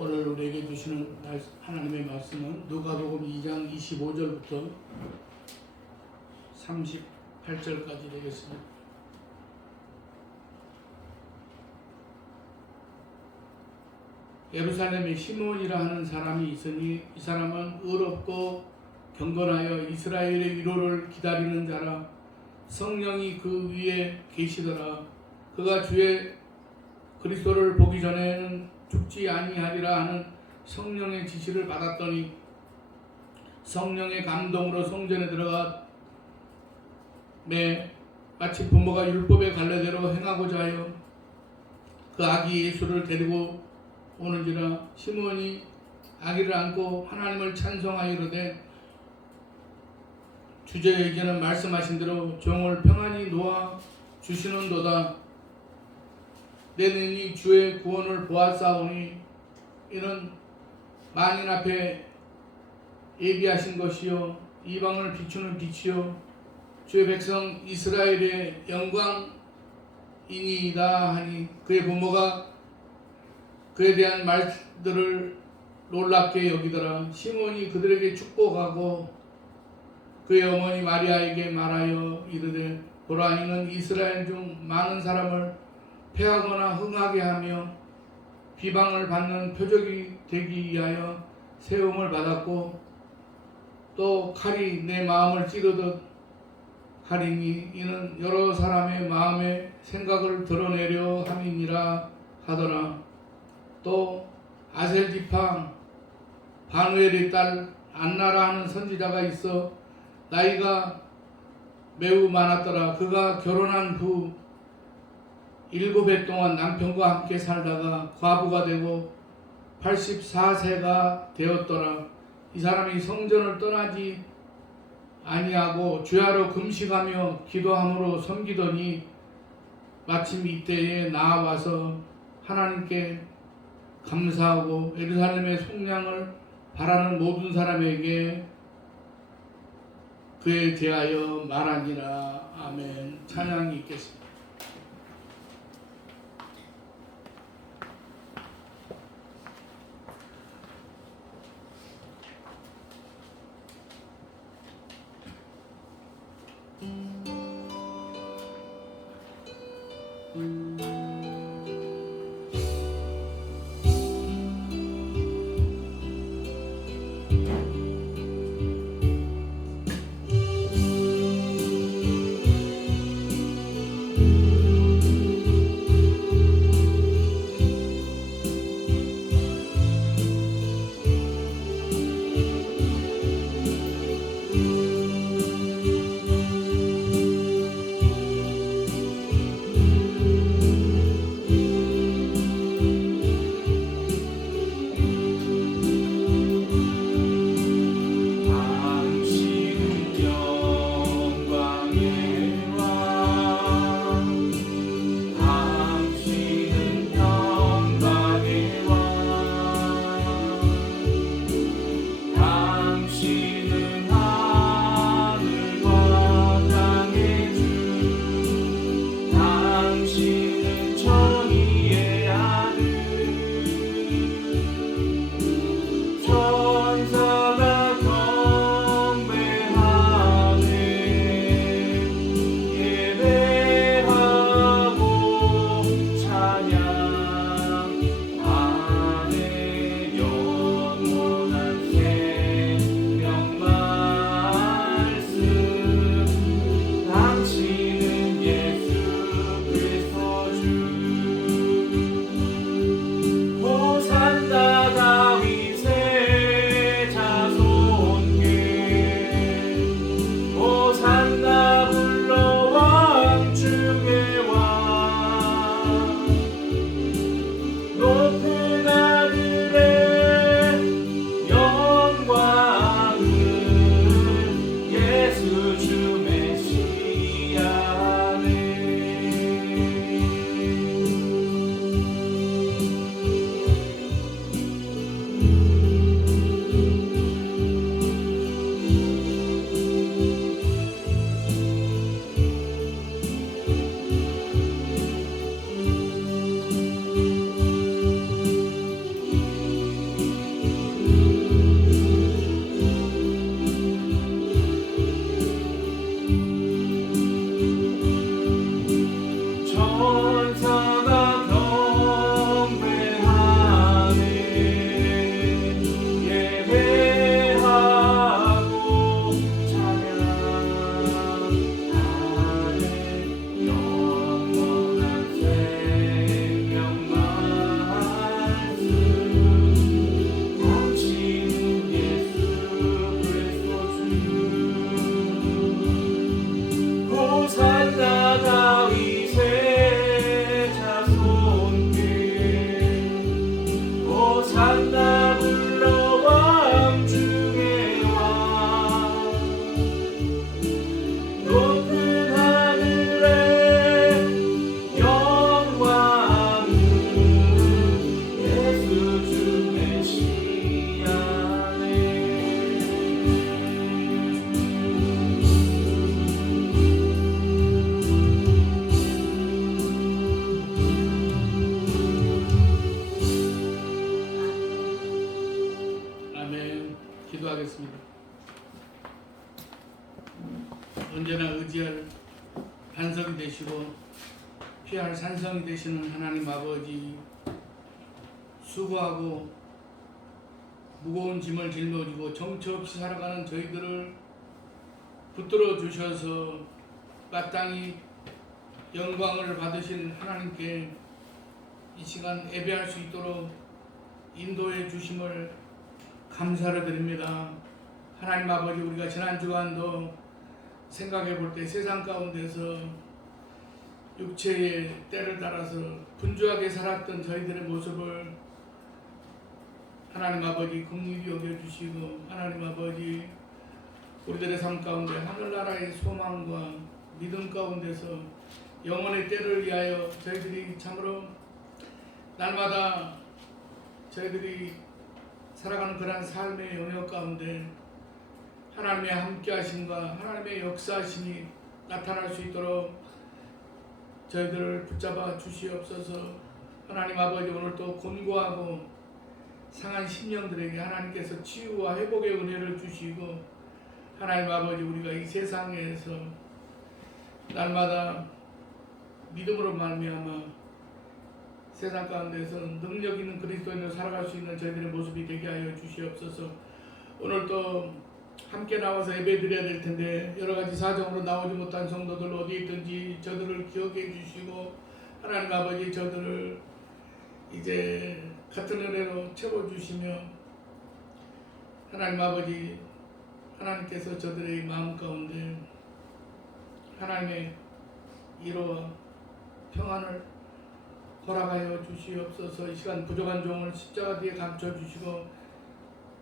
오늘 우리에게 주시는 하나님의 말씀은 누가복음 2장 25절부터 38절까지 되겠습니다. 예루살렘에 시몬이라 하는 사람이 있으니 이 사람은 의롭고 경건하여 이스라엘의 위로를 기다리는 자라. 성령이 그 위에 계시더라. 그가 주의 그리스도를 보기 전에는 죽지 아니하리라 하는 성령의 지시를 받았더니 성령의 감동으로 성전에 들어가 마치 부모가 율법의 관례대로 행하고자 하여 그 아기 예수를 데리고 오는지라. 시몬이 아기를 안고 하나님을 찬송하여 이르되 주제에게는 말씀하신 대로 종을 평안히 놓아 주시는도다. 내 눈이 주의 구원을 보았사오니 이는 만인 앞에 예비하신 것이요 이방을 비추는 빛이요 주의 백성 이스라엘의 영광이니이다 하니 그의 부모가 그에 대한 말들을 놀랍게 여기더라. 시몬이 그들에게 축복하고 그의 어머니 마리아에게 말하여 이르되 보라, 이는 이스라엘 중 많은 사람을 패하거나 흥하게 하며 비방을 받는 표적이 되기 위하여 세움을 받았고 또 칼이 내 마음을 찌르듯 하리니 이는 여러 사람의 마음의 생각을 드러내려 함이니라 하더라. 또 아셀 지파 바누엘의 딸 안나라 하는 선지자가 있어 나이가 매우 많았더라. 그가 결혼한 후 7해 동안 남편과 함께 살다가 과부가 되고 84세가 되었더라. 이 사람이 성전을 떠나지 아니하고 주야로 금식하며 기도함으로 섬기더니 마침 이때에 나와서 하나님께 감사하고 예루살렘의 속량을 바라는 모든 사람에게 그에 대하여 말하니라. 아멘. 찬양이 있겠습니다. 기도하겠습니다. 언제나 의지할 반석이 되시고 피할 산성이 되시는 하나님 아버지, 수고하고 무거운 짐을 짊어지고 정처 없이 살아가는 저희들을 붙들어 주셔서 마땅히 영광을 받으신 하나님께 이 시간 예배할 수 있도록 인도해 주심을 감사를 드립니다. 하나님 아버지, 우리가 지난 주간도 생각해 볼 때 세상 가운데서 육체의 때를 따라서 분주하게 살았던 저희들의 모습을 하나님 아버지 긍휼히 여겨주시고, 하나님 아버지 우리들의 삶 가운데 하늘나라의 소망과 믿음 가운데서 영혼의 때를 위하여 저희들이 참으로 날마다 저희들이 살아가는 그러한 삶의 영역 가운데 하나님의 함께하심과 하나님의 역사하심이 나타날 수 있도록 저희들을 붙잡아 주시옵소서. 하나님 아버지, 오늘도 곤고하고 상한 심령들에게 하나님께서 치유와 회복의 은혜를 주시고, 하나님 아버지, 우리가 이 세상에서 날마다 믿음으로 말미암아 세상 가운데서 능력 있는 그리스도인으로 살아갈 수 있는 저희들의 모습이 되게 하여 주시옵소서. 오늘도 함께 나와서 예배 드려야 될 텐데 여러 가지 사정으로 나오지 못한 성도들 어디 있든지 저들을 기억해 주시고, 하나님 아버지 저들을 이제 같은 은혜로 채워주시며, 하나님 아버지 하나님께서 저들의 마음 가운데 하나님의 위로와 평안을 허락하여 주시옵소서. 이 시간 부족한 종을 십자가 뒤에 감춰주시고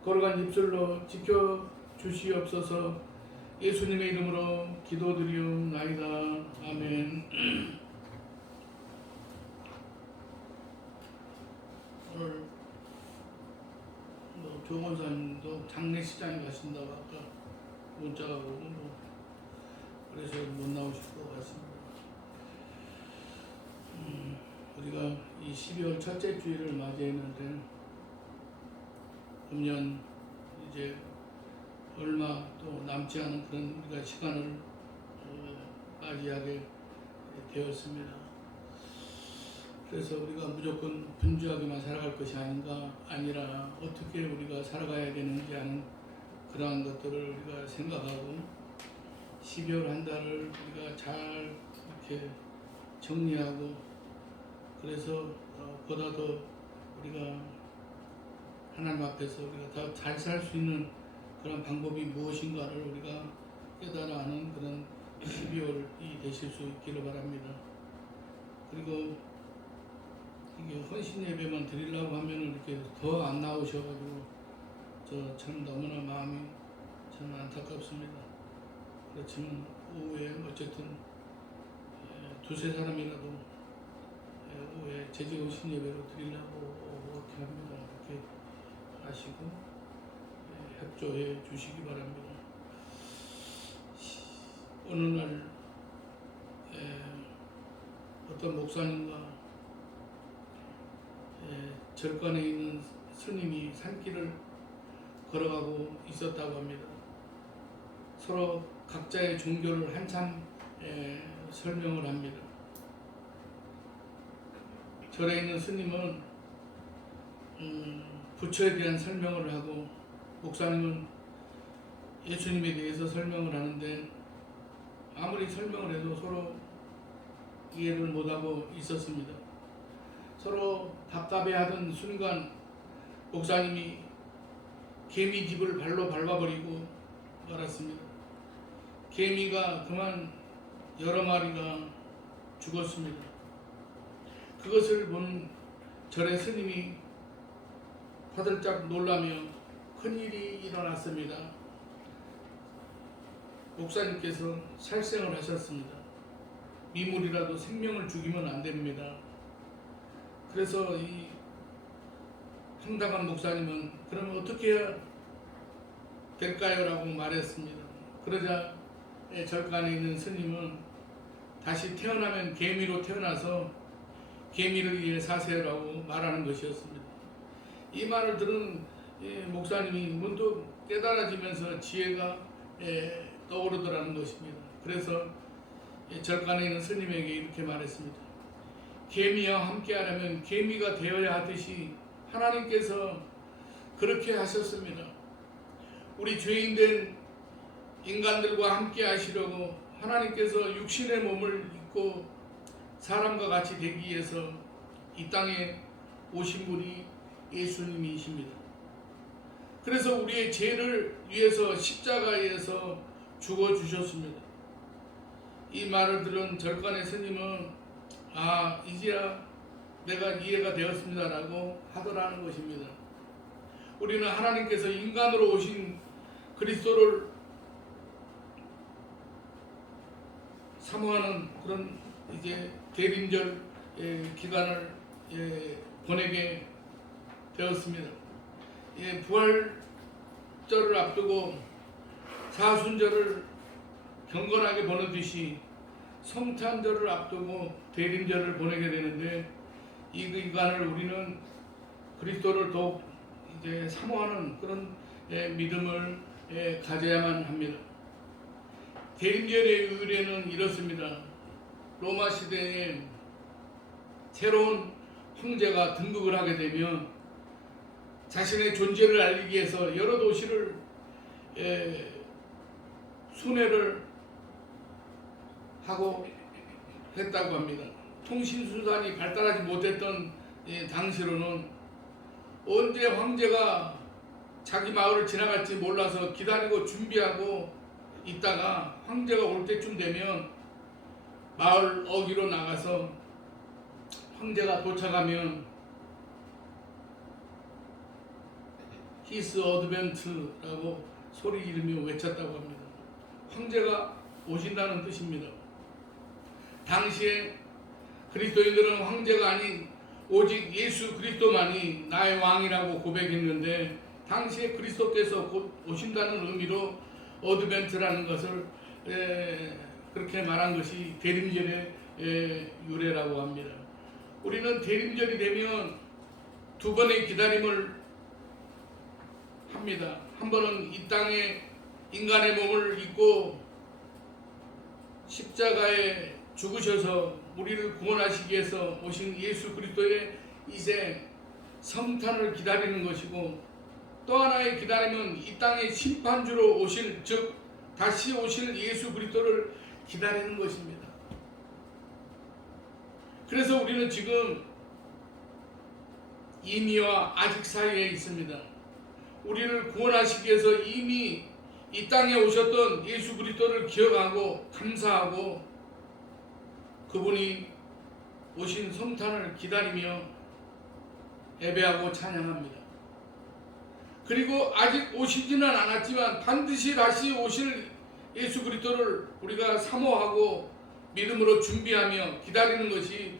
거룩한 입술로 지켜주시옵소서. 예수님의 이름으로 기도드리옵나이다. 아멘. 오늘 조건사님도 장례식장에 가신다고 아까 문자가 오고 그래서 못 나오실 것 같습니다. 우리가 이 12월 첫째 주일을 맞이했는데 금년 이제 얼마 또 남지 않은 그런 우리가 시간을 맞이하게 되었습니다. 그래서 우리가 무조건 분주하게만 살아갈 것이 아니라 어떻게 우리가 살아가야 되는지 하는 그러한 것들을 우리가 생각하고 12월 한 달을 우리가 잘 이렇게 정리하고, 그래서 보다 더 우리가 하나님 앞에서 우리가 더 잘 살 수 있는 그런 방법이 무엇인가를 우리가 깨달아 하는 그런 12월이 되실 수 있기를 바랍니다. 그리고 이게 헌신 예배만 드리려고 하면 이렇게 더 안 나오셔가지고 저 참 너무나 마음이 참 안타깝습니다. 그렇지만 오후에 어쨌든 두세 사람이라도 오후에 제지 헌신 예배로 드리려고 이렇게 합니다. 이렇게 하시고 협조해 주시기 바랍니다. 어느 날 어떤 목사님과 절간에 있는 스님이 산길을 걸어가고 있었다고 합니다. 서로 각자의 종교를 한참 설명을 합니다. 절에 있는 스님은 부처에 대한 설명을 하고, 목사님은 예수님에 대해서 설명을 하는데 아무리 설명을 해도 서로 이해를 못하고 있었습니다. 서로 답답해하던 순간 목사님이 개미집을 발로 밟아버리고 말았습니다. 개미가 그만 여러 마리가 죽었습니다. 그것을 본 절의 스님이 화들짝 놀라며 큰일이 일어났습니다. 목사님께서 살생을 하셨습니다. 미물이라도 생명을 죽이면 안 됩니다. 그래서 이 황당한 목사님은 그러면 어떻게 해야 될까요? 라고 말했습니다. 그러자 절간에 있는 스님은 다시 태어나면 개미로 태어나서 개미를 위해 사세요라고 말하는 것이었습니다. 이 말을 들은 목사님이 문득 깨달아지면서 지혜가 떠오르더라는 것입니다. 그래서 절간에 있는 스님에게 이렇게 말했습니다. 개미와 함께하려면 개미가 되어야 하듯이 하나님께서 그렇게 하셨습니다. 우리 죄인된 인간들과 함께 하시려고 하나님께서 육신의 몸을 입고 사람과 같이 되기 위해서 이 땅에 오신 분이 예수님이십니다. 그래서 우리의 죄를 위해서 십자가에서 죽어주셨습니다. 이 말을 들은 절간의 스님은 이제야 내가 이해가 되었습니다 라고 하더라는 것입니다. 우리는 하나님께서 인간으로 오신 그리스도를 사모하는 그런 대림절 기간을 보내게 되었습니다. 부활절을 앞두고 사순절을 경건하게 보내듯이 성탄절을 앞두고 대림절을 보내게 되는데 이 기간을 우리는 그리스도를 더욱 사모하는 그런 믿음을 가져야만 합니다. 대림절의 의례는 이렇습니다. 로마 시대에 새로운 황제가 등극을 하게 되면 자신의 존재를 알리기 위해서 여러 도시를 순회를 하고 했다고 합니다. 통신수단이 발달하지 못했던 당시로는 언제 황제가 자기 마을을 지나갈지 몰라서 기다리고 준비하고 있다가 황제가 올 때쯤 되면 마을 어귀로 나가서 황제가 도착하면 히스 어드벤트라고 소리 지르며 외쳤다고 합니다. 황제가 오신다는 뜻입니다. 당시에 그리스도인들은 황제가 아닌 오직 예수 그리스도만이 나의 왕이라고 고백했는데 당시에 그리스도께서 곧 오신다는 의미로 어드벤트라는 것을 그렇게 말한 것이 대림절의 유래라고 합니다. 우리는 대림절이 되면 두 번의 기다림을 합니다. 한 번은 이 땅에 인간의 몸을 입고 십자가에 죽으셔서 우리를 구원하시기 위해서 오신 예수 그리스도의 이제 성탄을 기다리는 것이고, 또 하나의 기다림은 이 땅에 심판주로 오실, 즉 다시 오실 예수 그리스도를 기다리는 것입니다. 그래서 우리는 지금 이미와 아직 사이에 있습니다. 우리를 구원하시기 위해서 이미 이 땅에 오셨던 예수 그리스도를 기억하고 감사하고 그분이 오신 성탄을 기다리며 예배하고 찬양합니다. 그리고 아직 오시지는 않았지만 반드시 다시 오실 예수 그리스도를 우리가 사모하고 믿음으로 준비하며 기다리는 것이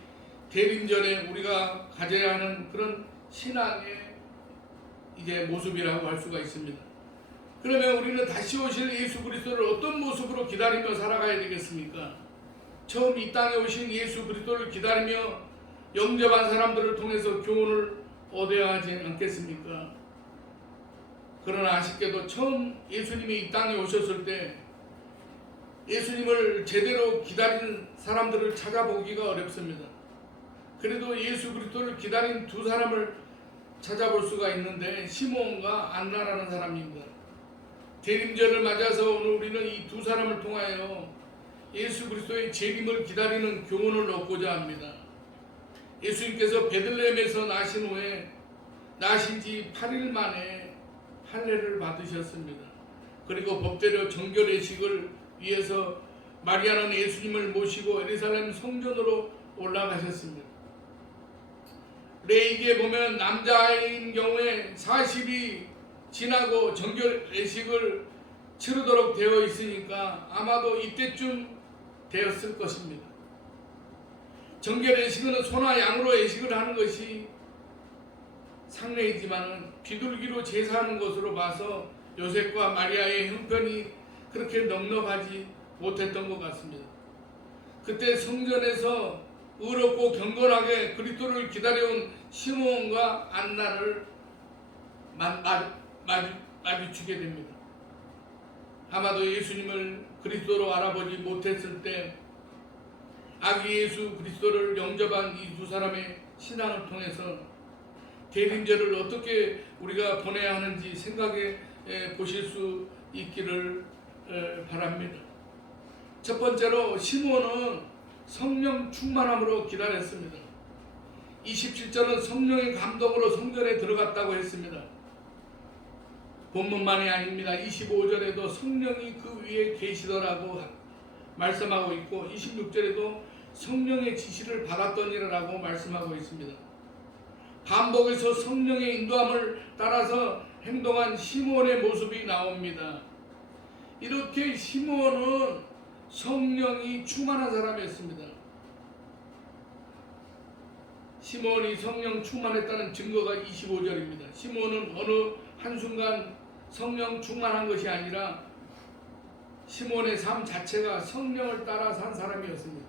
대림절에 우리가 가져야 하는 그런 신앙의 이제 모습이라고 할 수가 있습니다. 그러면 우리는 다시 오실 예수 그리스도를 어떤 모습으로 기다리며 살아가야 되겠습니까? 처음 이 땅에 오신 예수 그리스도를 기다리며 영접한 사람들을 통해서 교훈을 얻어야 하지 않겠습니까? 그러나 아쉽게도 처음 예수님이 이 땅에 오셨을 때 예수님을 제대로 기다린 사람들을 찾아보기가 어렵습니다. 그래도 예수 그리스도를 기다린 두 사람을 찾아볼 수가 있는데 시몬과 안나라는 사람입니다. 대림절을 맞아서 오늘 우리는 이 두 사람을 통하여 예수 그리스도의 재림을 기다리는 교훈을 얻고자 합니다. 예수님께서 베들레헴에서 나신 후에 나신 지 8일 만에 할례를 받으셨습니다. 그리고 법대로 정결 예식을 위해서 마리아는 예수님을 모시고 예루살렘 성전으로 올라가셨습니다. 레위기에 보면 남자인 경우에 40이 지나고 정결 예식을 치르도록 되어 있으니까 아마도 이때쯤 되었을 것입니다. 정결 예식은 소나 양으로 예식을 하는 것이 상례이지만 비둘기로 제사하는 것으로 봐서 요셉과 마리아의 형편이 그렇게 넉넉하지 못했던 것 같습니다. 그때 성전에서 의롭고 경건하게 그리스도를 기다려온 시몬과 안나를 마주치게 됩니다. 아마도 예수님을 그리스도로 알아보지 못했을 때 아기 예수 그리스도를 영접한 이 두 사람의 신앙을 통해서 대림절을 어떻게 우리가 보내야 하는지 생각해 보실 수 있기를 바랍니다. 첫 번째로 시므온은 성령 충만함으로 기다렸습니다. 27절은 성령의 감동으로 성전에 들어갔다고 했습니다. 본문만이 아닙니다. 25절에도 성령이 그 위에 계시더라고 말씀하고 있고 26절에도 성령의 지시를 받았더니라고 말씀하고 있습니다. 반복해서 성령의 인도함을 따라서 행동한 시므온의 모습이 나옵니다. 이렇게 시므온은 성령이 충만한 사람이었습니다. 시므온이 성령 충만했다는 증거가 25절입니다. 시므온은 어느 한순간 성령 충만한 것이 아니라 시므온의 삶 자체가 성령을 따라 산 사람이었습니다.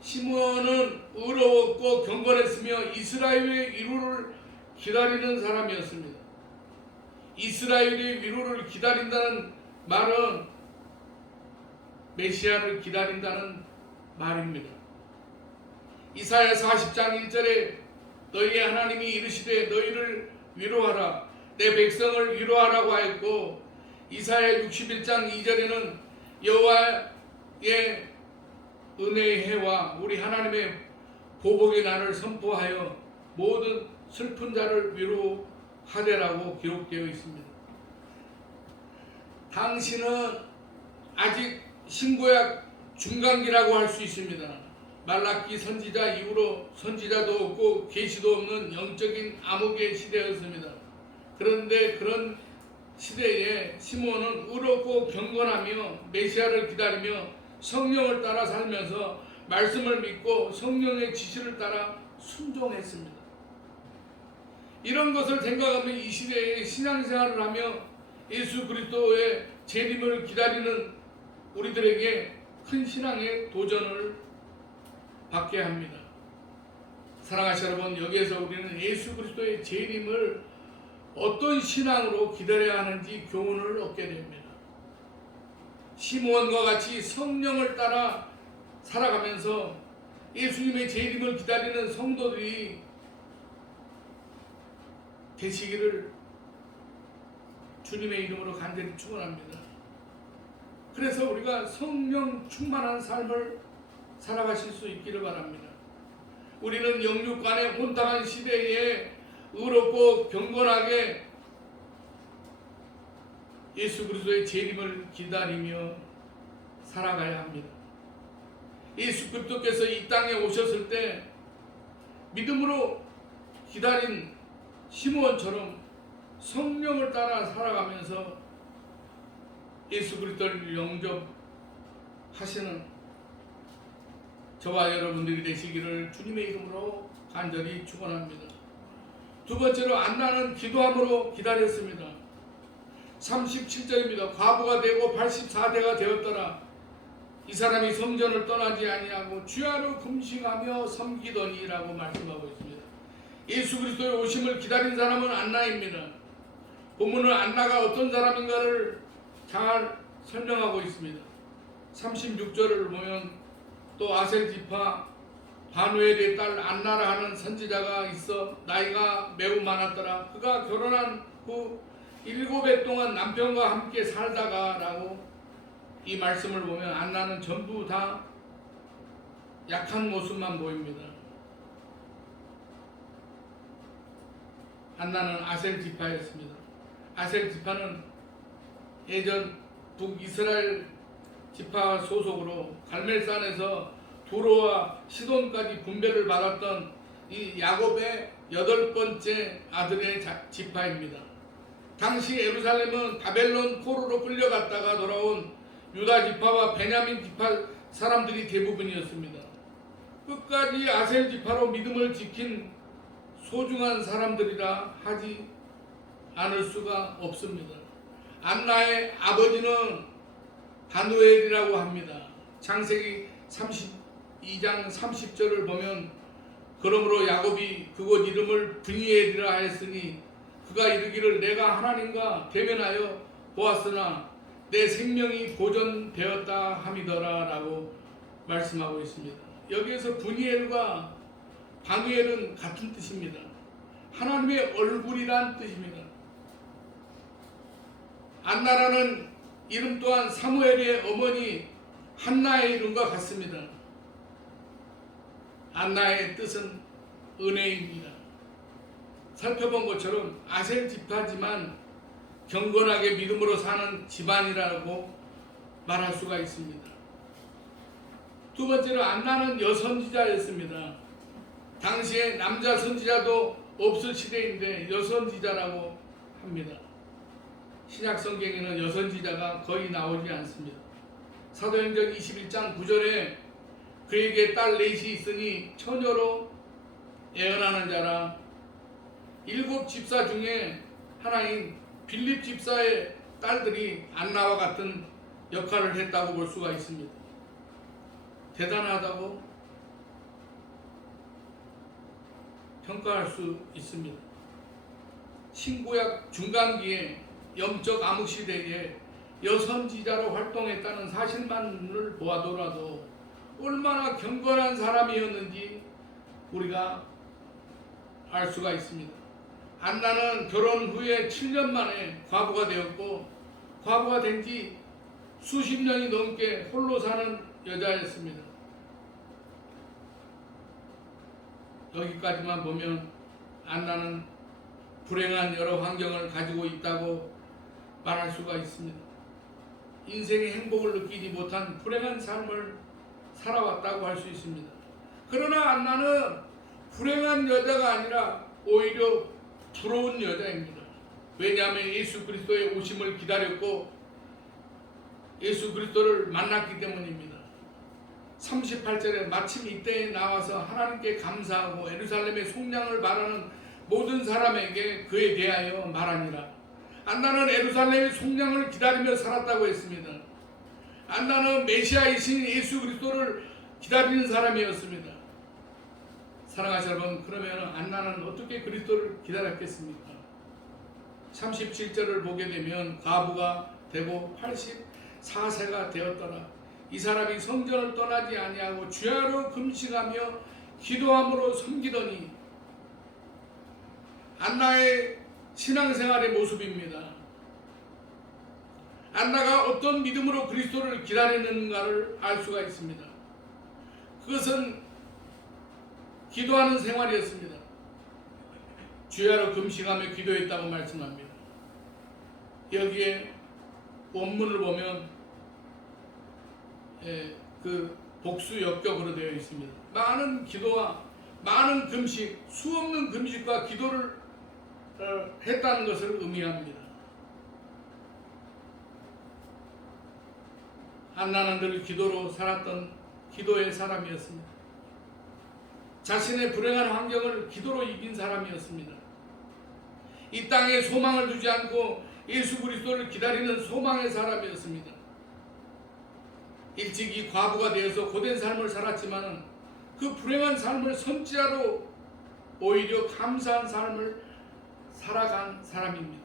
시므온은 의로웠고 경건했으며 이스라엘의 위로를 기다리는 사람이었습니다. 이스라엘의 위로를 기다린다는 말은 메시아를 기다린다는 말입니다. 이사야 40장 1절에 너희의 하나님이 이르시되 너희를 위로하라 내 백성을 위로하라고 하였고 이사야 61장 2절에는 여호와의 은혜의 해와 우리 하나님의 보복의 날을 선포하여 모든 슬픈 자를 위로하되라고 기록되어 있습니다. 당신은 아직 신구약 중간기라고 할 수 있습니다. 말라기 선지자 이후로 선지자도 없고 계시도 없는 영적인 암흑의 시대였습니다. 그런데 그런 시대에 시므온은 의롭고 경건하며 메시아를 기다리며 성령을 따라 살면서 말씀을 믿고 성령의 지시를 따라 순종했습니다. 이런 것을 생각하면 이 시대에 신앙생활을 하며 예수 그리스도의 재림을 기다리는 우리들에게 큰 신앙의 도전을 받게 합니다. 사랑하시는 여러분, 여기에서 우리는 예수 그리스도의 재림을 어떤 신앙으로 기다려야 하는지 교훈을 얻게 됩니다. 시므온과 같이 성령을 따라 살아가면서 예수님의 재림을 기다리는 성도들이 되시기를 주님의 이름으로 간절히 축원합니다. 그래서 우리가 성령 충만한 삶을 살아가실 수 있기를 바랍니다. 우리는 영육간의 혼탁한 시대에 의롭고 경건하게 예수 그리스도의 재림을 기다리며 살아가야 합니다. 예수 그리스도께서 이 땅에 오셨을 때 믿음으로 기다린 시므온처럼 성령을 따라 살아가면서 예수 그리스도를 영접하시는 저와 여러분들이 되시기를 주님의 이름으로 간절히 축원합니다. 두 번째로 안나는 기도함으로 기다렸습니다. 37절입니다. 과부가 되고 84대가 되었더라. 이 사람이 성전을 떠나지 아니하고 주야로 금식하며 섬기더니라고 말씀하고 있습니다. 예수 그리스도의 오심을 기다린 사람은 안나입니다. 본문은 안나가 어떤 사람인가를 잘 설명하고 있습니다. 36절을 보면 또 아셀 지파 바누엘의 딸 안나라 하는 선지자가 있어 나이가 매우 많았더라. 그가 결혼한 후 7해 동안 남편과 함께 살다가 라고 이 말씀을 보면 안나는 전부 다 약한 모습만 보입니다. 안나는 아셀 지파였습니다. 아셀 지파는 예전 북이스라엘 지파 소속으로 갈멜산에서 두로와 시돈까지 분배를 받았던 이 야곱의 8번째 아들의 지파입니다. 당시 예루살렘은 바벨론 포로로 끌려갔다가 돌아온 유다 지파와 베냐민 지파 사람들이 대부분이었습니다. 끝까지 아셀 지파로 믿음을 지킨 소중한 사람들이라 하지 않을 수가 없습니다. 안나의 아버지는 바누엘이라고 합니다. 창세기 32장 30절을 보면 그러므로 야곱이 그곳 이름을 브니엘이라 하였으니 그가 이르기를 내가 하나님과 대면하여 보았으나 내 생명이 보존되었다 함이더라 라고 말씀하고 있습니다. 여기에서 브니엘과 바누엘은 같은 뜻입니다. 하나님의 얼굴이란 뜻입니다. 안나라는 이름 또한 사무엘의 어머니 한나의 이름과 같습니다. 안나의 뜻은 은혜입니다. 살펴본 것처럼 아셀 지파지만 경건하게 믿음으로 사는 집안이라고 말할 수가 있습니다. 두 번째로 안나는 여선지자였습니다. 당시에 남자 선지자도 없을 시대인데 여선지자라고 합니다. 신약 성경에는 여선지자가 거의 나오지 않습니다. 사도행전 21장 9절에 그에게 딸 넷이 있으니 처녀로 예언하는 자라. 7 집사 중에 하나인 빌립 집사의 딸들이 안나와 같은 역할을 했다고 볼 수가 있습니다. 대단하다고 평가할 수 있습니다. 신구약 중간기에 영적 암흑 시대에 여선지자로 활동했다는 사실만을 보아더라도 얼마나 경건한 사람이었는지 우리가 알 수가 있습니다. 안나는 결혼 후에 7년 만에 과부가 되었고 과부가 된 지 수십 년이 넘게 홀로 사는 여자였습니다. 여기까지만 보면 안나는 불행한 여러 환경을 가지고 있다고 말할 수가 있습니다. 인생의 행복을 느끼지 못한 불행한 삶을 살아왔다고 할 수 있습니다. 그러나 안나는 불행한 여자가 아니라 오히려 부러운 여자입니다. 왜냐하면 예수 그리스도의 오심을 기다렸고 예수 그리스도를 만났기 때문입니다. 38절에 마침 이때에 나와서 하나님께 감사하고 예루살렘의 속량을 바라는 모든 사람에게 그에 대하여 말하니라. 안나는 예루살렘의 속량을 기다리며 살았다고 했습니다. 안나는 메시아이신 예수 그리스도를 기다리는 사람이었습니다. 사랑하시는 여러분, 그러면 안나는 어떻게 그리스도를 기다렸겠습니까? 37절을 보게 되면 과부가 되고 84세가 되었더라. 이 사람이 성전을 떠나지 아니하고 주야로 금식하며 기도함으로 섬기더니. 안나의 신앙생활의 모습입니다. 안나가 어떤 믿음으로 그리스도를 기다리는가를 알 수가 있습니다. 그것은 기도하는 생활이었습니다. 주야로 금식하며 기도했다고 말씀합니다. 여기에 원문을 보면 그 복수 역격으로 되어 있습니다. 많은 기도와 많은 금식, 수없는 금식과 기도를 했다는 것을 의미합니다. 안나는 늘 기도로 살았던 기도의 사람이었습니다. 자신의 불행한 환경을 기도로 이긴 사람이었습니다. 이 땅에 소망을 두지 않고 예수 그리스도를 기다리는 소망의 사람이었습니다. 일찍이 과부가 되어서 고된 삶을 살았지만 그 불행한 삶을 선지자로 오히려 감사한 삶을 살아간 사람입니다.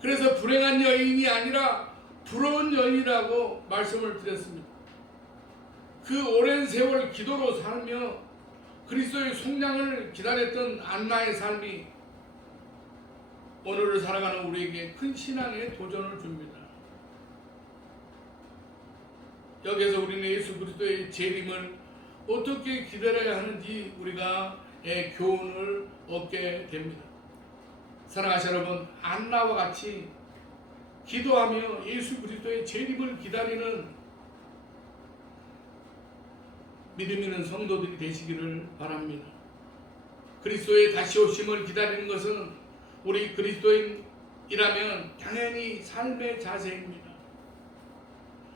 그래서 불행한 여인이 아니라 부러운 여인이라고 말씀을 드렸습니다. 그 오랜 세월 기도로 살며 그리스도의 속량을 기다렸던 안나의 삶이 오늘을 살아가는 우리에게 큰 신앙의 도전을 줍니다. 여기서 우리는 예수 그리스도의 재림을 어떻게 기다려야 하는지 우리가 교훈을 얻게 됩니다. 사랑하시는 여러분, 안나와 같이 기도하며 예수 그리스도의 재림을 기다리는 믿음 있는 성도들이 되시기를 바랍니다. 그리스도의 다시 오심을 기다리는 것은 우리 그리스도인이라면 당연히 삶의 자세입니다.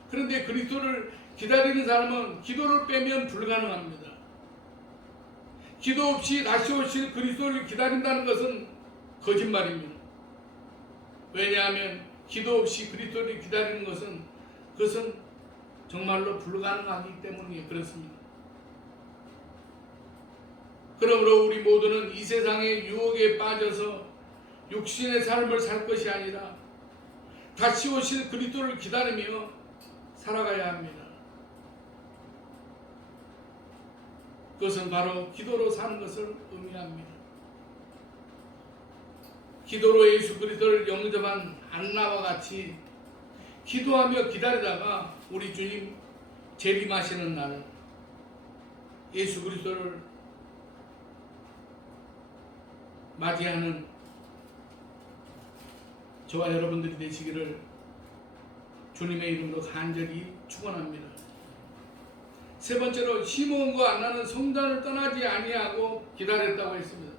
그런데 그리스도를 기다리는 사람은 기도를 빼면 불가능합니다. 기도 없이 다시 오실 그리스도를 기다린다는 것은 거짓말입니다. 왜냐하면 기도 없이 그리스도를 기다리는 것은 그것은 정말로 불가능하기 때문에 그렇습니다. 그러므로 우리 모두는 이 세상의 유혹에 빠져서 육신의 삶을 살 것이 아니라 다시 오실 그리스도를 기다리며 살아가야 합니다. 그것은 바로 기도로 사는 것을 의미합니다. 기도로 예수 그리스도를 영접한 안나와 같이 기도하며 기다리다가 우리 주님 재림하시는 날 예수 그리스도를 맞이하는 저와 여러분들이 되시기를 주님의 이름으로 간절히 축원합니다. 세 번째로 시몬과 안나는 성전을 떠나지 아니하고 기다렸다고 했습니다.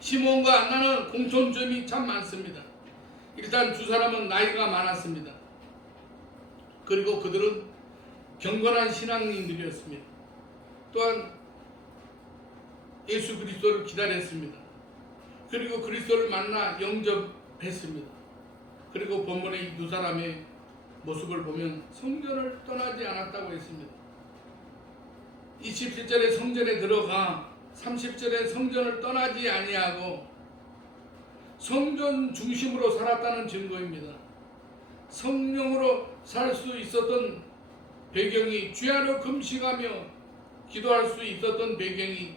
시몬과 안나는 공통점이 참 많습니다. 일단 두 사람은 나이가 많았습니다. 그리고 그들은 경건한 신앙인들이었습니다. 또한 예수 그리스도를 기다렸습니다. 그리고 그리스도를 만나 영접했습니다. 그리고 본문의 이 두 사람의 모습을 보면 성전을 떠나지 않았다고 했습니다. 27절에 성전에 들어가 30절에 성전을 떠나지 아니하고 성전 중심으로 살았다는 증거입니다. 성령으로 살 수 있었던 배경이 주야로 금식하며 기도할 수 있었던 배경이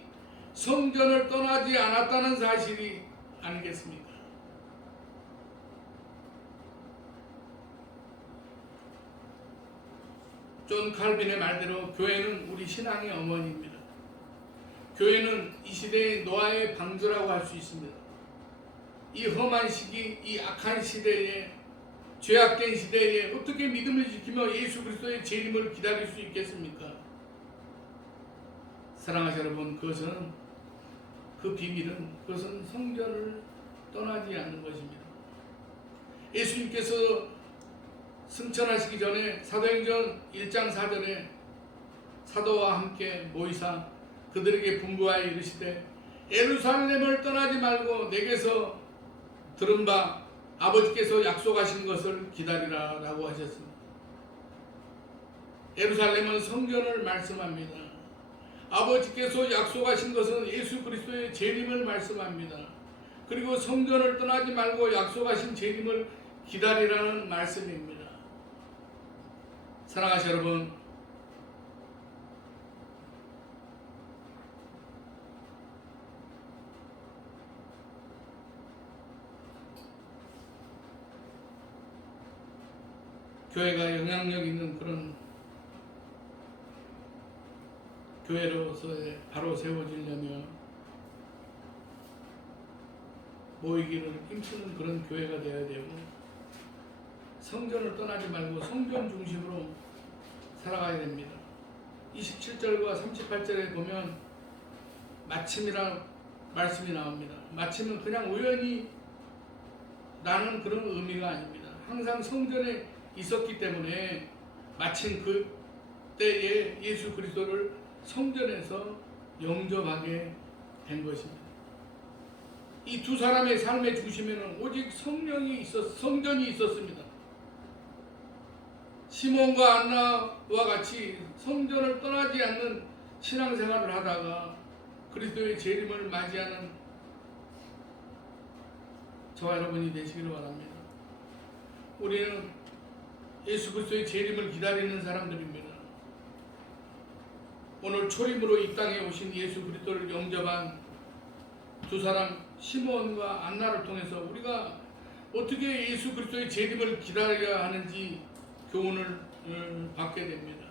성전을 떠나지 않았다는 사실이 아니겠습니까? 존 칼빈의 말대로 교회는 우리 신앙의 어머니입니다. 교회는 이 시대의 노아의 방주라고 할 수 있습니다. 이 험한 시기, 이 악한 시대에 죄악된 시대에 어떻게 믿음을 지키며 예수 그리스도의 재림을 기다릴 수 있겠습니까? 사랑하는 여러분, 그것은 그 비밀은 그것은 성전을 떠나지 않는 것입니다. 예수님께서 승천하시기 전에 사도행전 1장 4절에 사도와 함께 모이사 그들에게 분부하여 이르시되 예루살렘을 떠나지 말고 내게서 들은 바 아버지께서 약속하신 것을 기다리라 라고 하셨습니다. 예루살렘은 성전을 말씀합니다. 아버지께서 약속하신 것은 예수 그리스도의 재림을 말씀합니다. 그리고 성전을 떠나지 말고 약속하신 재림을 기다리라는 말씀입니다. 사랑하시는 여러분, 교회가 영향력 있는 그런 교회로서 바로 세워지려면 모이기를 힘쓰는 그런 교회가 되어야 되고 성전을 떠나지 말고 성전 중심으로 살아가야 됩니다. 27절과 38절에 보면 마침이라는 말씀이 나옵니다. 마침은 그냥 우연히 나는 그런 의미가 아닙니다. 항상 성전에 있었기 때문에 마침 그때에 예수 그리스도를 성전에서 영접하게 된 것입니다. 이 두 사람의 삶의 중심에는 오직 성전이 있었습니다. 시몬과 안나와 같이 성전을 떠나지 않는 신앙생활을 하다가 그리스도의 재림을 맞이하는 저와 여러분이 되시기를 바랍니다. 우리는 예수 그리스도의 재림을 기다리는 사람들입니다. 오늘 초림으로 이 땅에 오신 예수 그리스도를 영접한 두 사람 시몬과 안나를 통해서 우리가 어떻게 예수 그리스도의 재림을 기다려야 하는지 교훈을 받게 됩니다.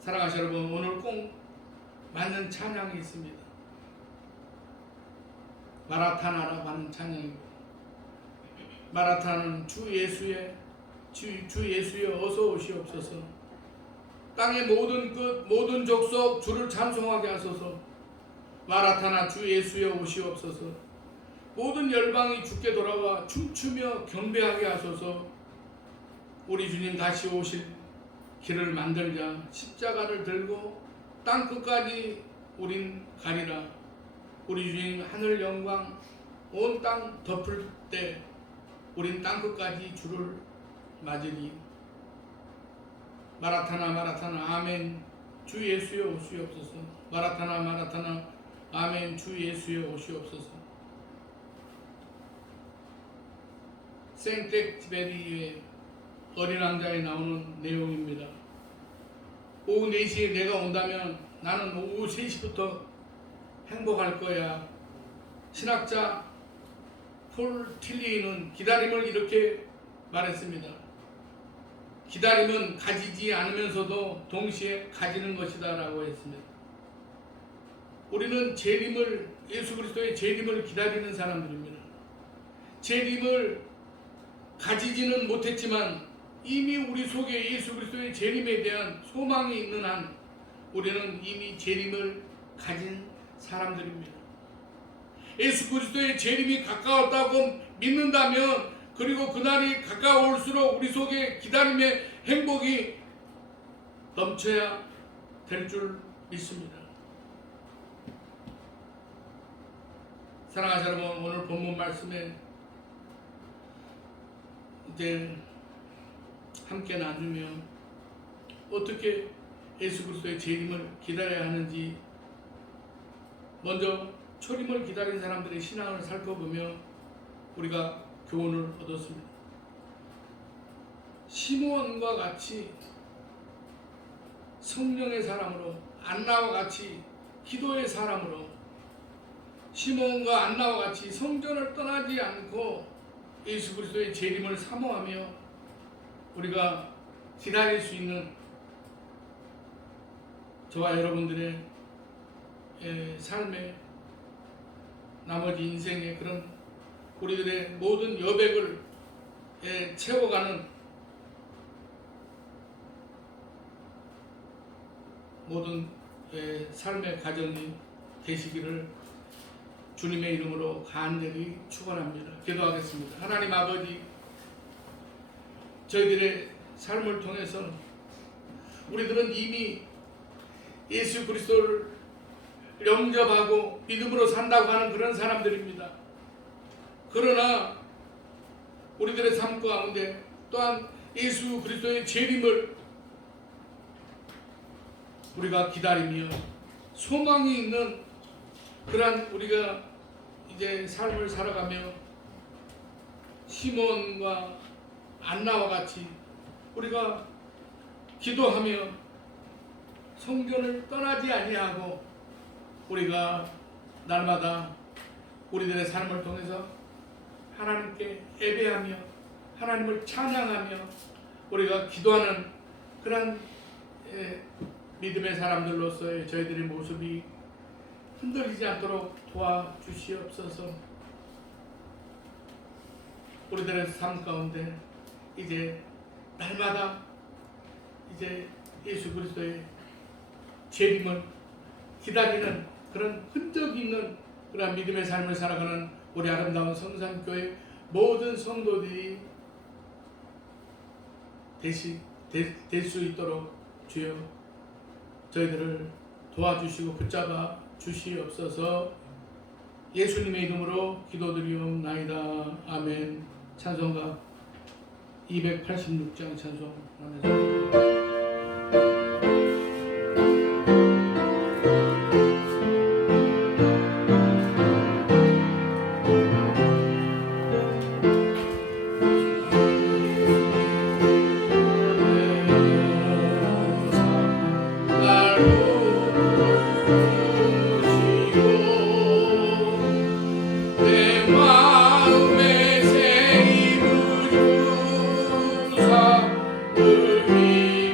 사랑하시는 여러분, 오늘 꼭 맞는 찬양이 있습니다. 마라타나라고 하는 찬양입니다. 마라타는 주 예수여 어서 오시옵소서. 땅의 모든 끝 모든 족속 주를 찬송하게 하소서. 마라타나 주 예수여 오시옵소서. 모든 열방이 주께 돌아와 춤추며 경배하게 하소서. 우리 주님 다시 오실 길을 만들자. 십자가를 들고 땅 끝까지 우린 가리라. 우리 주님 하늘 영광 온 땅 덮을 때 우린 땅 끝까지 주를 맞으리. 마라타나 마라타나 아멘. 주 예수여 오시옵소서. 마라타나 마라타나 아멘. 주 예수여 오시옵소서. 생텍쥐베리의 어린 왕자에 나오는 내용입니다. 오후 4시에 내가 온다면 나는 오후 3시부터 행복할 거야. 신학자 폴 틸리는 기다림을 이렇게 말했습니다. 기다림은 가지지 않으면서도 동시에 가지는 것이다 라고 했습니다. 우리는 재림을, 예수 그리스도의 재림을 기다리는 사람들입니다. 재림을 가지지는 못했지만 이미 우리 속에 예수 그리스도의 재림에 대한 소망이 있는 한 우리는 이미 재림을 가진 사람들입니다. 예수 그리스도의 재림이 가까웠다고 믿는다면, 그리고 그날이 가까울수록 우리 속에 기다림의 행복이 넘쳐야 될 줄 믿습니다. 사랑하는 여러분, 오늘 본문 말씀에 이제 함께 나누며 어떻게 예수 그리스도의 재림을 기다려야 하는지, 먼저 초림을 기다린 사람들의 신앙을 살펴보며 우리가 교훈을 얻었습니다. 시므온과 같이 성령의 사람으로, 안나와 같이 기도의 사람으로, 시므온과 안나와 같이 성전을 떠나지 않고 예수 그리스도의 재림을 사모하며 우리가 기다릴 수 있는 저와 여러분들의 삶의 나머지 인생의 그런 우리들의 모든 여백을 채워가는 모든 삶의 과정이 되시기를 주님의 이름으로 간절히 축원합니다. 기도하겠습니다. 하나님 아버지, 저희들의 삶을 통해서 우리들은 이미 예수 그리스도를 영접하고 믿음으로 산다고 하는 그런 사람들입니다. 그러나 우리들의 삶 가운데 또한 예수 그리스도의 재림을 우리가 기다리며 소망이 있는 그러한 우리가 이제 삶을 살아가며 시몬과 안나와 같이 우리가 기도하며 성전을 떠나지 아니하고 우리가 날마다 우리들의 삶을 통해서 하나님께 예배하며 하나님을 찬양하며 우리가 기도하는 그런 믿음의 사람들로서의 저희들의 모습이 흔들리지 않도록 도와주시옵소서. 우리들의 삶 가운데 이제 날마다 이제 예수 그리스도의 재림을 기다리는 그런 흔적 있는 그런 믿음의 삶을 살아가는 우리 아름다운 성산교회 모든 성도들이 될 수 있도록 주여 저희들을 도와주시고 붙잡아 주시옵소서. 예수님의 이름으로 기도드리옵나이다. 아멘. 찬송가 286장 찬송합니다. 마음에 새 힘을 주사 우리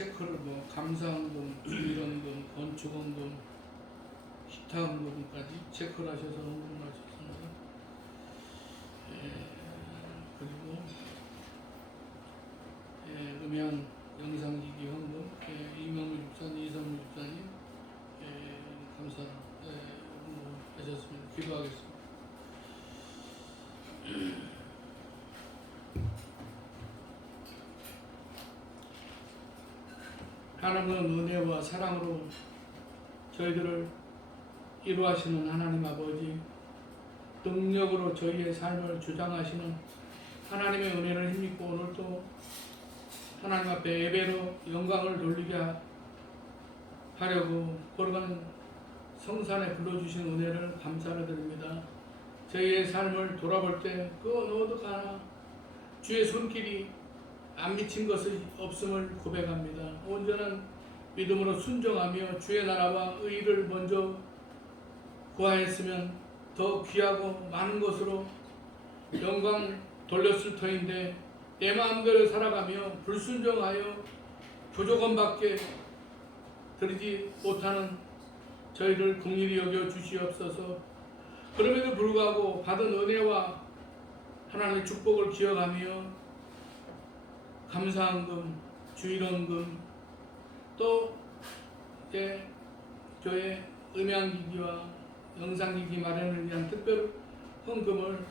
체크를 뭐 감사헌금, 주일헌금, 건축헌금, 기타헌금까지 체크를 하셔서 헌금을 하셨습니다. 그리고 음향 영상기기 헌금 이명미 집사님, 이성미 집사님 감사 하셨습니다. 기도하겠습니다. 하나님은 은혜와 사랑으로 저희들을 이루하시는 하나님 아버지, 능력으로 저희의 삶을 주장하시는 하나님의 은혜를 힘입고 오늘도 하나님 앞에 예배로 영광을 돌리게 하려고 거룩한 성산에 불러주신 은혜를 감사를 드립니다. 저희의 삶을 돌아볼 때 그 어느 하나 주의 손길이 안 미친 것이 없음을 고백합니다. 온전한 믿음으로 순종하며 주의 나라와 의를 먼저 구하였으면 더 귀하고 많은 것으로 영광 돌렸을 터인데 내 마음대로 살아가며 불순종하여 부족함밖에 드리지 못하는 저희를 긍휼히 여겨 주시옵소서. 그럼에도 불구하고 받은 은혜와 하나님의 축복을 기억하며 감사헌금, 주일헌금, 또 이제 교회 음향기기와 영상기기 마련을 위한 특별 헌금을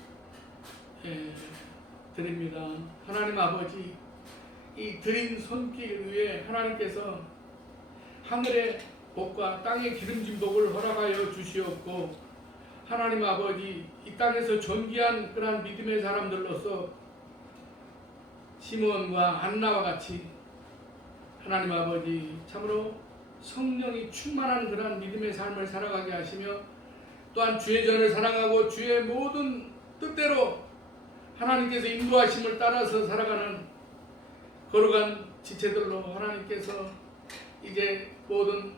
드립니다. 하나님 아버지, 이 드린 손길 위에 하나님께서 하늘의 복과 땅의 기름진 복을 허락하여 주시옵고, 하나님 아버지, 이 땅에서 존귀한 그러한 믿음의 사람들로서 시므온과 안나와 같이 하나님 아버지 참으로 성령이 충만한 그러한 믿음의 삶을 살아가게 하시며, 또한 주의 전을 사랑하고 주의 모든 뜻대로 하나님께서 인도하심을 따라서 살아가는 거룩한 지체들로 하나님께서 이제 모든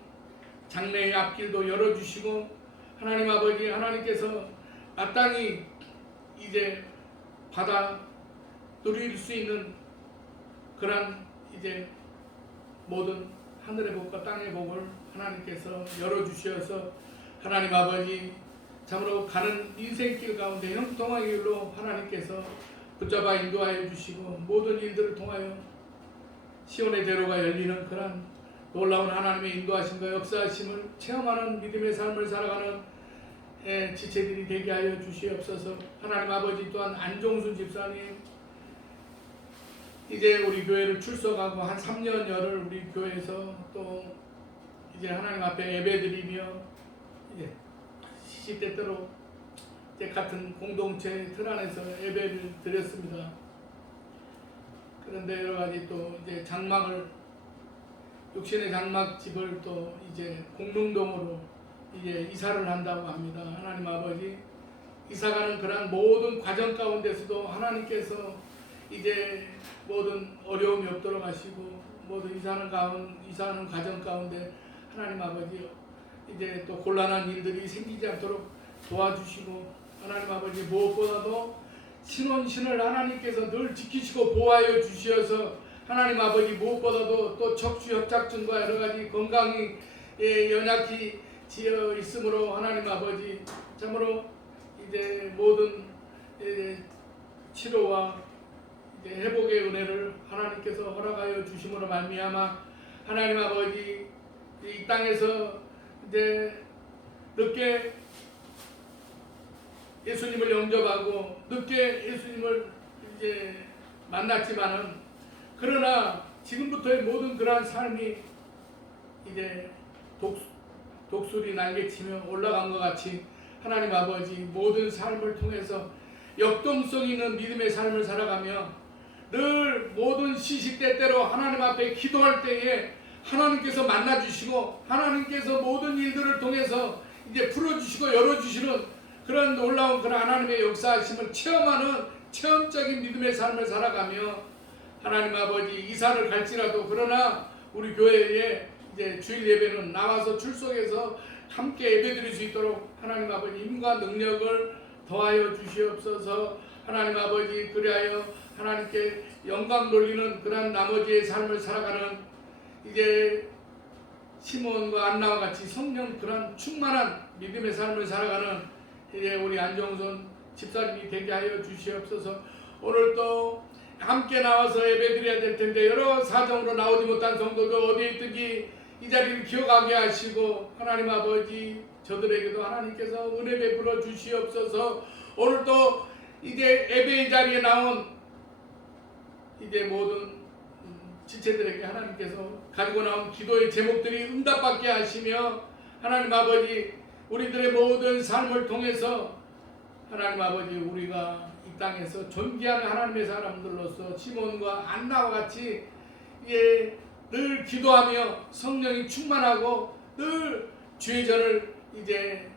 장래의 앞길도 열어주시고, 하나님 아버지, 하나님께서 마땅히 이제 받아 누릴 수 있는 그러한 이제 모든 하늘의 복과 땅의 복을 하나님께서 열어주셔서 하나님 아버지 참으로 가는 인생길 가운데 형통한 길로 하나님께서 붙잡아 인도하여 주시고, 모든 일들을 통하여 시온의 대로가 열리는 그러한 놀라운 하나님의 인도하심과 역사하심을 체험하는 믿음의 삶을 살아가는 지체들이 되게 하여 주시옵소서. 하나님 아버지, 또한 안종순 집사님 이제 우리 교회를 출석하고 한 3년여를 우리 교회에서 또 이제 하나님 앞에 예배드리며 이제 시시때때로 이제 같은 공동체 틀 안에서 예배를 드렸습니다. 그런데 여러 가지 또 이제 장막을, 육신의 장막집을 또 이제 공릉동으로 이제 이사를 한다고 합니다. 하나님 아버지, 이사가는 그러한 모든 과정 가운데서도 하나님께서 이제 모든 어려움이 없도록 하시고, 모든 이사하는 과정 가운데 하나님 아버지 이제 또 곤란한 일들이 생기지 않도록 도와주시고, 하나님 아버지 무엇보다도 신혼신을 하나님께서 늘 지키시고 보호하여 주시어서 하나님 아버지 무엇보다도 또 척추 협착증과 여러 가지 건강이 연약히 지어 있으므로 하나님 아버지 참으로 이제 모든 치료와 이제 회복의 은혜를 하나님께서 허락하여 주심으로 말미암아 하나님 아버지 이 땅에서 이제 늦게 예수님을 영접하고 늦게 예수님을 이제 만났지만은, 그러나 지금부터의 모든 그러한 삶이 이제 독수리 날개치며 올라간 것 같이 하나님 아버지 모든 삶을 통해서 역동성 있는 믿음의 삶을 살아가며 늘 모든 시시때때로 하나님 앞에 기도할 때에 하나님께서 만나주시고 하나님께서 모든 일들을 통해서 이제 풀어주시고 열어주시는 그런 놀라운 그런 하나님의 역사하심을 체험하는 체험적인 믿음의 삶을 살아가며 하나님 아버지 이사를 갈지라도 그러나 우리 교회에 이제 주일 예배는 나와서 출석해서 함께 예배드릴 수 있도록 하나님 아버지 힘과 능력을 더하여 주시옵소서. 하나님 아버지 그리하여 하나님께 영광 돌리는 그러한 나머지의 삶을 살아가는 이제 시몬과 안나와 같이 성령 그런 충만한 믿음의 삶을 살아가는 이제 우리 안정선 집사님이 되게 하여 주시옵소서. 오늘 또 함께 나와서 예배드려야 될 텐데 여러 사정으로 나오지 못한 성도도 어디에 있든지 이 자리를 기억하게 하시고 하나님 아버지 저들에게도 하나님께서 은혜 베풀어 주시옵소서. 오늘 또 이제 예배의 자리에 나온 이제 모든 지체들에게 하나님께서 가지고 나온 기도의 제목들이 응답받게 하시며 하나님 아버지 우리들의 모든 삶을 통해서 하나님 아버지 우리가 이 땅에서 존귀하는 하나님의 사람들로서 시몬과 안나와 같이 늘 기도하며 성령이 충만하고 늘 주의 전을 이제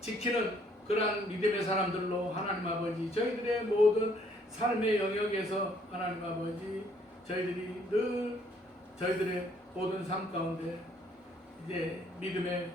지키는 그러한 믿음의 사람들로 하나님 아버지 저희들의 모든 삶의 영역에서 하나님 아버지 저희들이 늘 저희들의 모든 삶 가운데 이제 믿음의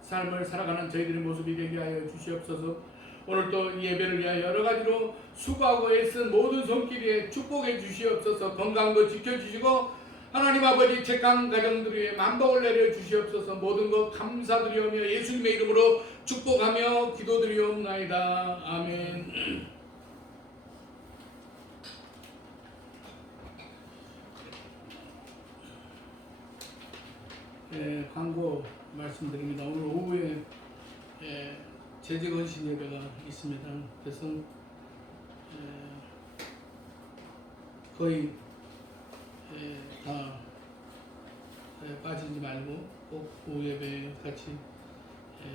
삶을 살아가는 저희들의 모습이 되게 하여 주시옵소서. 오늘도 이 예배를 위하여 여러 가지로 수고하고 애쓴 모든 손길에 축복해 주시옵소서. 건강도 지켜주시고 하나님 아버지 책강 가정들 위해 만복을 내려 주시옵소서. 모든 것 감사드리오며 예수님의 이름으로 축복하며 기도드리옵나이다. 아멘. 광고 말씀드립니다. 오늘 오후에 재직헌신 예배가 있습니다. 그래서 거의 다 빠지지 말고 꼭 오후 예배에 같이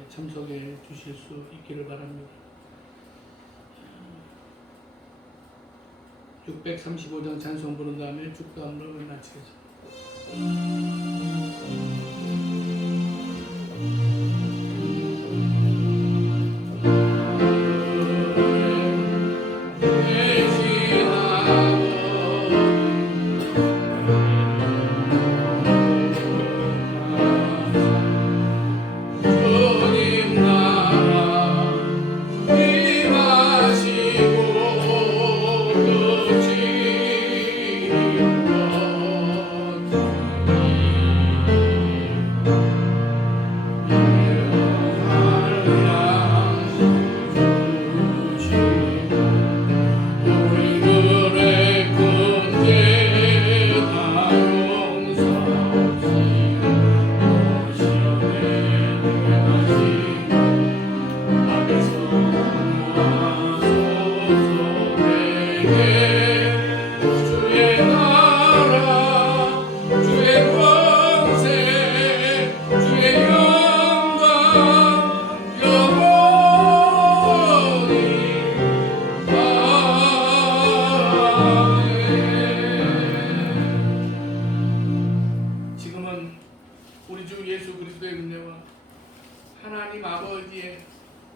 참석해 주실 수 있기를 바랍니다. 635장 찬송 부른 다음에 축도함으로 마치겠습니다.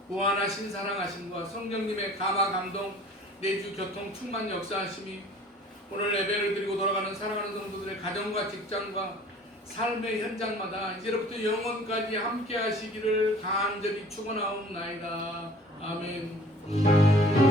무한하신 사랑하심과 성령님의 감화 감동 내주 교통 충만 역사하심이 오늘 예배를 드리고 돌아가는 사랑하는 성도들의 가정과 직장과 삶의 현장마다 이제로부터 영원까지 함께 하시기를 간절히 축원하옵나이다. 아멘.